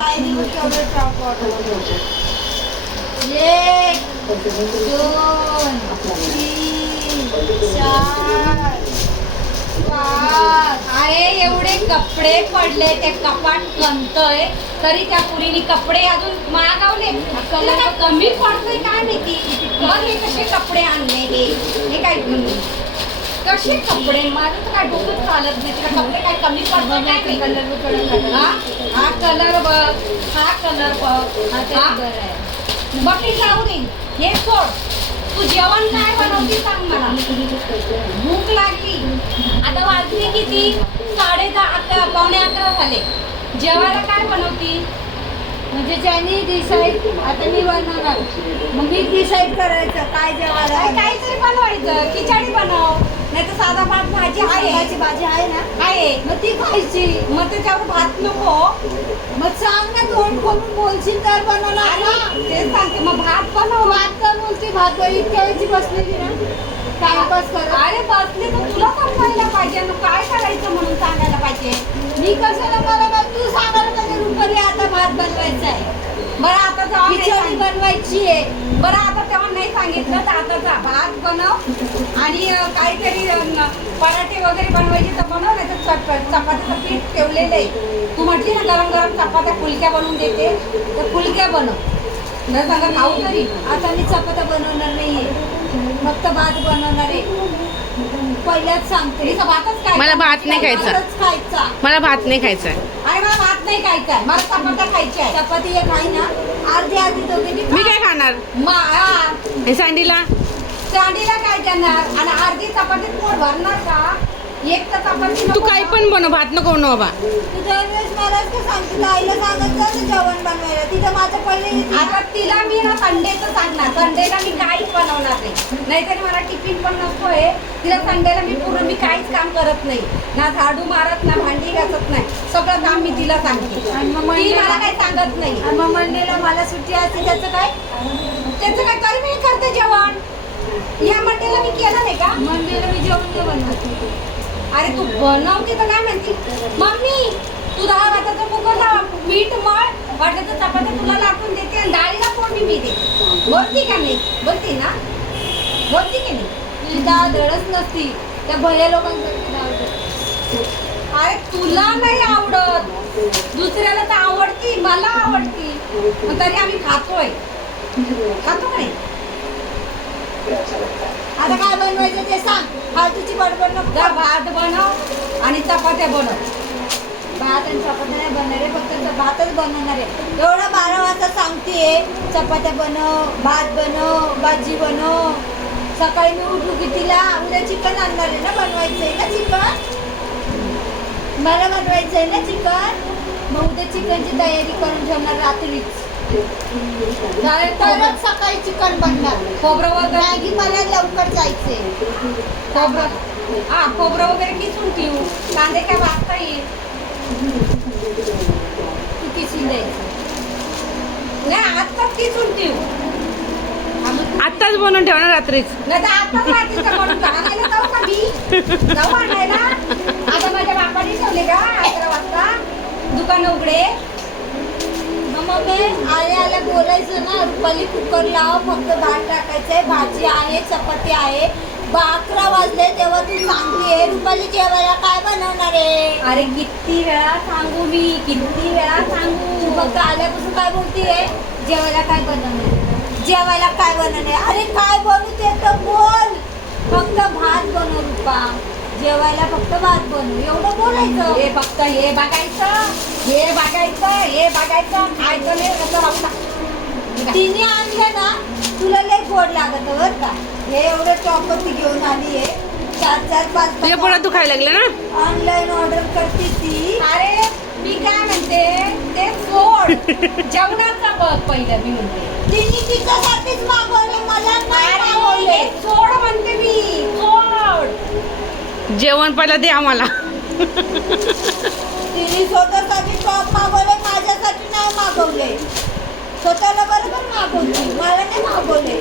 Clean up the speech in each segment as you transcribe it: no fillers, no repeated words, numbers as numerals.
अरे एवढे कपडे पडले, ते कपाट गंतय तरी त्या पुरीनी कपडे अजून मागवले. कलर कमी पडतोय काय माहिती. बघ हे कसे कपडे आणले, हे काय कसे कपडे. माझं तर काय डोकं चालत नाही. तुला कपडे काय कमी पडतो काय. कलर हा कलर बघ, हा कलर बघ, बाकी जाऊ दे. हे सोड, तू जेवण काय बनवती सांग मला. भूक लागली. आता वाजले किती, 10:30 पावणे 11 झाले. जेवायला काय बनवती. म्हणजे ज्यांनी डिसाईड, आता मी बनवणार, मग मी डिसाईड करायचं काय जेवायला. काहीतरी बनवायचं. खिचडी बनव, नाही तर साधा भात भाजी आहे. भाजी आहे ना, आहे मग ती खायची. मग त्याच्यावर भात नको. मग सांग ना, तोंड करून बोलशील तर बनवणार ना. तेच सांगते, मग भात बनव. भात का बोलते, भात इतक्या वेळची बसलेली ना टाइमपास करत. अरे बसले तर तुला बनवायला पाहिजे ना, काय करायचं म्हणून सांगायला पाहिजे. मी कशाला मला तू सांगायला पाहिजे. रुपाली आता भात बनवायचा आहे, बरं आता जेव्हा खिचडी बनवायची आहे. बरं आता तेव्हा नाही सांगितलं तर आता जा भात बनव आणि काहीतरी पराठे वगैरे बनवायचे तर बनव, नाही तर चपातीचं पीठ ठेवलेलं आहे. तू म्हटली ना गरम गरम चपात्या फुलक्या बनवून देते, तर फुलक्या बनव. नाही सांगा खाऊ तरी. आता मी चपात्या बनवणार नाहीये, फक्त भात बनवणार आहे. पहिल्याच सांगते, भातच काय. मला भात नाही खायचा. भातच खायचा. मला भात नाही खायचा. अरे मला भात नाही खायचा आहे, मला चपात्या खायच्या आहे. चपाती एक आहे ना, अर्धी अर्धी दोघींनी मी काय खाणार. हे सांडीला चांदीला काय देणार आणि अर्धी चपाती पोट भरणार का. एक तर चपाती तू काही पण बनव, भात नको बनव बाबा. तू दरवेळेस मलाच का सांगते, आईला सांगत जा ना जेवण बनवायला. तिथं माझं पहिले आता तिला मी ना संडेचं सांगणार, संडेला मी काहीच बनवणार नाही. नाहीतरी मला टिफिन पण नसतोय. तिला संडेला मी काहीच काम करत नाही, ना झाडू मारत, ना भांडी घासत नाही. सगळं काम मी तिला सांगते आणि मग ती मला काही सांगत नाही. आणि मग मंडेला मला सुट्टी असते, त्याचं काय तरी मी करते जेवण. या मंडेला मी केलं नाही का. मंडेला मी जेवण नाही बनवत. अरे तू बनवते तर काय म्हणती, मम्मी तू डाळ भाताचं कुकर लाव, मीठ मळ, वाटलं तर चपात्या तुला लाटून देते आणि डाळीला फोडणी मी दे. बोलती का नाही, बोलती ना, बोलती की नाही. तुझी डाळ दळच नसती, त्या भल्या लोकांसाठी डाळ. अरे तुला नाही आवडत, दुसऱ्याला तर आवडती, मला आवडती, पण तरी आम्ही खातोय. खातो का नाही. आता काय बनवायचं ते सांग. फालतूची बडबड नको. जा भात बनव आणि चपात्या बनव. भात आणि चपात्या नाही बनणार आहे, फक्त भातच बनवणार आहे. एवढं 12 वाजता सांगते, चपात्या बनव, भात बनव, भाजी बनव. सकाळी मी उठू की तिला उद्या चिकन आणणार आहे ना, बनवायचं आहे ना चिकन. मला बनवायचं आहे ना चिकन, मग उद्या चिकनची तयारी करून ठेवणार रात्रीच. तरच सकाळी चिकन बनणार. खोबरं वगैरे मॅगी मला लवकर जायचंय. खोबरं वगैरे किसून ठेवू. कांदे काय वाजता येईल. तू किसून द्यायचं नाही, आत्ताच किसून ठेवू. आत्ताच बनवून ठेवा ना रात्रीच. नाही तर आत्ताच रात्रीचं बनवून आणायला जाऊ का मी. जाऊ आणायला. आता माझ्या बापाने ठेवले का 11 वाजता दुकान उघडे. मग आल्या बोलायचं ना, रुपाली कुकर लाव, फक्त भात टाकायचंय, भाजी आहे, चपाती आहे. 11 वाजले तेव्हा तू सांगते रुपाली जेवायला काय बनवणार आहे. अरे किती वेळा सांगू मी, किती वेळा सांगू. फक्त आल्यापासून काय बोलतीये, जेवायला काय बनवणार, जेवायला काय बनवणार. अरे काय बनवू ते तर बोल. फक्त भात बनव रुपा, जेवायला फक्त भात बनव, एवढं बोलायचं. हे फक्त हे बघायचं, हे बघायचं, हे बघायचं, खायचं नाही असं राहू नका. तिने आणलं ना, तुला लय गोड लागत बरं का. हे एवढं चॉकलेट घेऊन आली आहे, 4-4, 5-5 तुझ्या पोटात तू खायला लागलं ना. ऑनलाईन ऑर्डर करते ती. अरे मी काय म्हणते, ते सोड. जेवणाचं बघ पहिलं. मी म्हणते तिने तिच्यासाठीच मागवले, मला नाही अरे मागवले. हे सोड म्हणते मी, सोड. जेवण पहिला दे आम्हाला. तिने स्वतःसाठी टॉप मागवले, माझ्यासाठी नाही मागवले. स्वतःला बरोबर मागवली, मला नाही मागवले.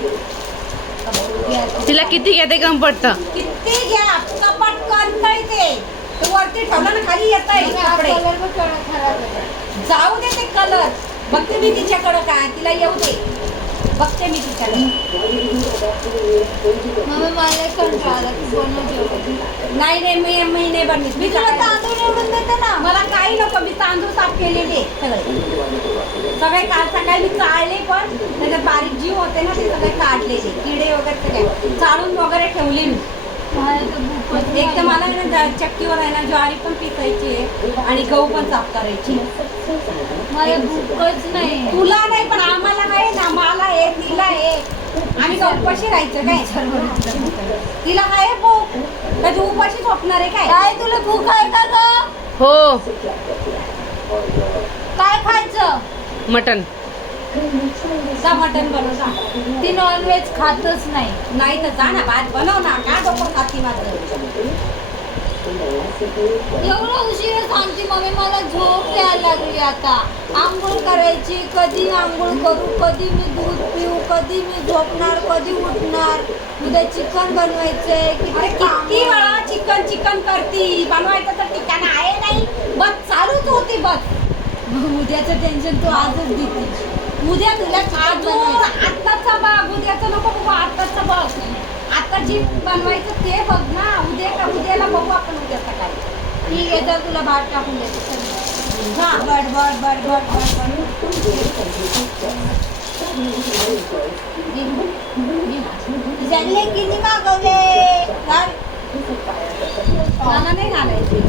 तिला किती घेते कम पडतं. किती घ्या, कपाट काढताय ते वरती ठेवलं ना, खाली येत आहे कपडे. कलर पण खराब आहे. जाऊ दे ते कलर. बघते मी तिच्याकडं काय, तिला येऊ दे. बघते मी तिच्याकडं. मम्मी मला कंटाळा आला, तू बनव जेवण. नाही मी नाही बनवीत. मी तुला तांदूळ निवडून देते ना. मला काही नको, मी तांदूळ साफ केलेले सगळे काल सकाळी मी चाळले, पण त्याच्यात बारीक जीव होते ना ते सगळे काढलेले, किडे वगैरे सगळे चाळून वगैरे ठेवले मी. एक तर मला आहे ना चक्कीवर आहे ना ज्वारी पण पिसायची आहे आणि गहू पण साफ करायची. मला भूकच नाही. तुला नाही पण आम्हाला आहे ना, मला आहे, तिला आहे. आम्ही का उपाशी राहायचं काय? तिला आहे भूक, तर तू उपाशी झोपणार आहे काय? काय तुला भूक आहे का ग? हो काय खायचं? मटन. जा मटण बनव जा. ती नॉनव्हेज खातच नाही. नाही तर जा ना, भात बनव ना. काय डोकं खाती माझं? एवढं उशीर सांगते मम्मी, मला झोप यायला लागली आता. आंघोळ करायची, कधी आंघोळ करू, कधी मी दूध पिऊ, कधी मी झोपणार, कधी उठणार. उद्या चिकन बनवायचंय. अरे किती वेळा चिकन चिकन करती, बनवायचं तर ठिकाण आहे नाही. बस चालूच होती बस. उद्याचं टेन्शन तू आजच देते. उद्या तुला आत्ताचा बघ, उद्याचं नको बघू, आत्ताचं बघ. आता जी बनवायचं ते बघ ना. उद्याला बघू आपण उद्या सकाळी. ठीक आहे, तर तुला भात टाकून देते. हा बड बड बड बड बड किती मागवले? मला नाही घालायची.